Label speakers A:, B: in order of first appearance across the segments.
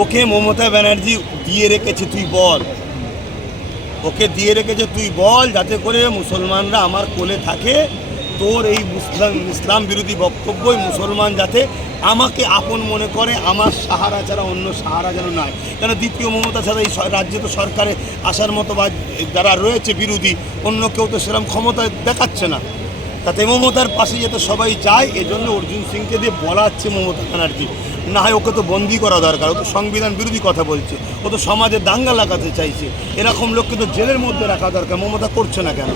A: ওকে মমতা ব্যানার্জি দিয়ে রেখেছে, তুই বল। ওকে দিয়ে রেখেছে, তুই বল, যাতে করে মুসলমানরা আমার কোলে থাকে। তোর এই মুসলাম, ইসলাম বিরোধী বক্তব্যই মুসলমান যাতে আমাকে আপন মনে করে, আমার সাহারা ছাড়া অন্য সাহারা যেন নয় কেন দ্বিতীয় মমতা ছাড়া এই রাজ্যে তো সরকারে আসার মতো বা যারা রয়েছে বিরোধী, অন্য কেউ তো সেরকম ক্ষমতা দেখাচ্ছে না। তাতে মমতার পাশে যাতে সবাই যায় এজন্য অর্জুন সিংকে দিয়ে বলাচ্ছে মমতা ব্যানার্জি। না হয় ওকে তো বন্দি করা দরকার ও তো সংবিধান বিরোধী কথা বলছে ও তো সমাজে দাঙ্গা লাগাতে চাইছে এরকম লোককে তো জেলের মধ্যে রাখা দরকার মমতা করছে না কেন?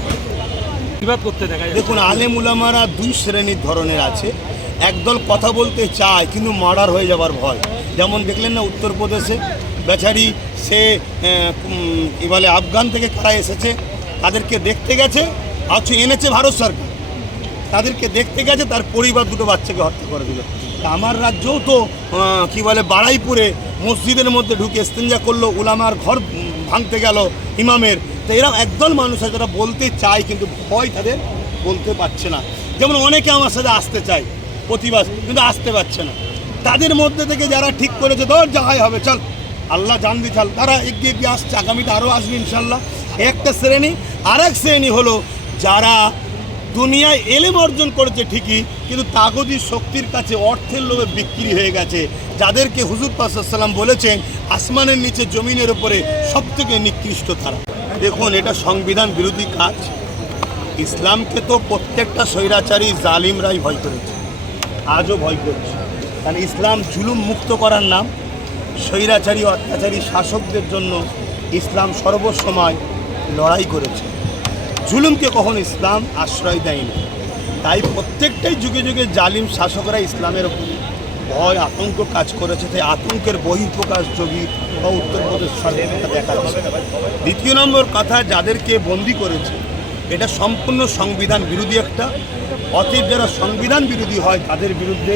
B: করতে দেখা
A: দেখুন আলেম উলামারা দুই শ্রেণির ধরনের আছে একদল কথা বলতে চায় কিন্তু মার্ডার হয়ে যাবার ভয়। যেমন দেখলেন না উত্তরপ্রদেশে বেচারি সে কি বলে আফগান থেকে কারা এসেছে তাদেরকে দেখতে গেছে অথচ এনেছে ভারত সরকার। তাদেরকে দেখতে গেছে তার পরিবার দুটো বাচ্চাকে হত্যা করে দিল। আমার রাজ্যও তো কি বলে বাড়াইপুরে মসজিদের মধ্যে ঢুকে ইস্তেঞ্জা করল, উলামার ঘর ভাঙতে গেল ইমামের। তো এরকম একদল মানুষ আছে যারা বলতে চায়, কিন্তু ভয় তাদের বলতে পারছে না। যেমন অনেকে আমার সাথে আসতে চায় প্রতিবাদ কিন্তু আসতে পারছে না। তাদের মধ্যে থেকে যারা ঠিক করেছে, ধর যাহাই হবে, চল। আল্লাহ জানদি চাল। তারা এগিয়ে এগিয়ে আসছে, আগামীতে আরও আসবে, ইনশাল্লাহ। একটা শ্রেণি আর এক শ্রেণি হলো যারা দুনিয়ায় এলেম অর্জন করেছে ঠিকই, কিন্তু তাগজি শক্তির কাছে অর্থের লোভে বিক্রি হয়ে গেছে। যাদেরকে হুজুর পাসাল্লাম বলেছেন, আসমানের নিচে জমিনের উপরে সব থেকে নিকৃষ্ট তারা। দেখুন, এটা সংবিধান বিরোধী কাজ। ইসলামকে তো প্রত্যেকটা স্বৈরাচারী জালিমরাই ভয় করেছে। আজও ভয় করছে। কারণ ইসলাম জুলুম মুক্ত করার নাম, স্বৈরাচারী, অত্যাচারী শাসকদের জন্য ইসলাম সর্বসময় লড়াই করেছে। জুলুমকে কখনো ইসলাম আশ্রয় দেয়নি। তাই প্রত্যেকটাই যুগে যুগে জালিম শাসকরা ইসলামের ভয়, আতঙ্ক কাজ করেছে। তাই আতঙ্কের বহিঃপ্রকাশ যোগী বা উত্তরপ্রদেশ সরকারটা দেখাচ্ছে দ্বিতীয় নম্বর কথা, যাদেরকে বন্দি করেছে, এটা সম্পূর্ণ সংবিধান বিরোধী একটা। অতএব যারা সংবিধান বিরোধী হয়, তাদের বিরুদ্ধে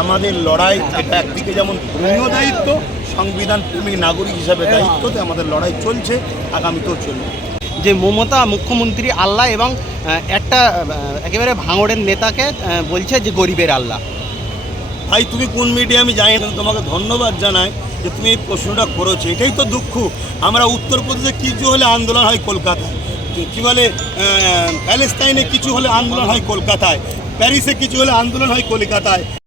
A: আমাদের লড়াই, এটা একদিকে যেমন ধর্মীয় দায়িত্ব, সংবিধান প্রেমী নাগরিক হিসাবে দায়িত্বতে আমাদের লড়াই চলছে, আগামীতেও চলবে।
B: যে মমতা মুখ্যমন্ত্রী আল্লাহ এবং একটা একেবারে ভাঙড়ের নেতাকে বলছে যে গরিবের আল্লাহ।
A: ভাই, তুমি কোন মিডিয়া আমি জানি না তোমাকে ধন্যবাদ জানাই যে তুমি এই প্রশ্নটা করেছ। এটাই তো দুঃখ। আমরা উত্তরপ্রদেশে কিছু হলে আন্দোলন হয় কলকাতায়। কি- বলে প্যালেস্তাইনে কিছু হলে আন্দোলন হয় কলকাতায়। প্যারিসে কিছু হলে আন্দোলন হয় কলকাতায়।